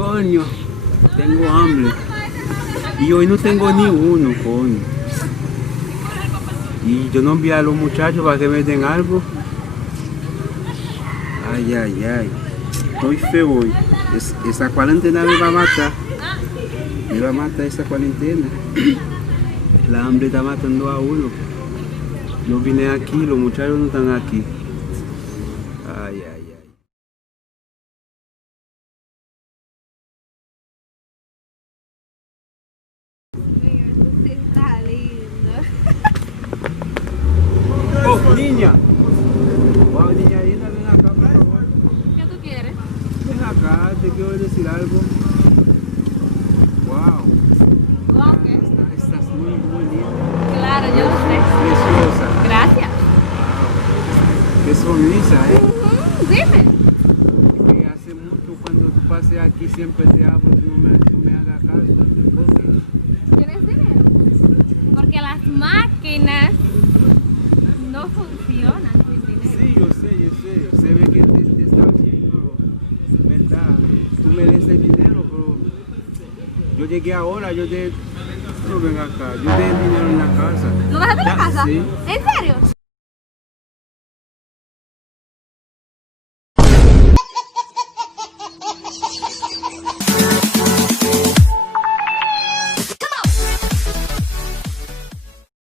Coño, tengo hambre. Y hoy no tengo ni uno, coño. Y yo no envié a los muchachos para que me den algo. Ay, ay, ay. Estoy feo hoy. Esa cuarentena me va a matar. Me va a matar esa cuarentena. La hambre está matando a uno. Yo vine aquí, los muchachos no están aquí. Ay, ay, ay. Esto sí está lindo. Oh, niña. Wow, niña, linda, ven acá, por favor. ¿Qué tú quieres? Ven acá, te quiero decir algo. Wow. ¿Wow, qué? Estás muy, muy linda. Claro, yo lo sé. Preciosa. Gracias. Qué sonrisa, ¿eh? Dime. Que hace mucho cuando tú pases aquí siempre te hablo, no me hagas caso. ¿Por qué? ¿Tienes dinero? Porque las máquinas no funcionan sin dinero. Sí, yo sé. Se ve que te está bien, pero verdad, tú mereces dinero, pero yo llegué ahora, no ven acá, yo tengo dinero en la casa. ¿Lo dejaste en la casa? Sí. ¿En serio?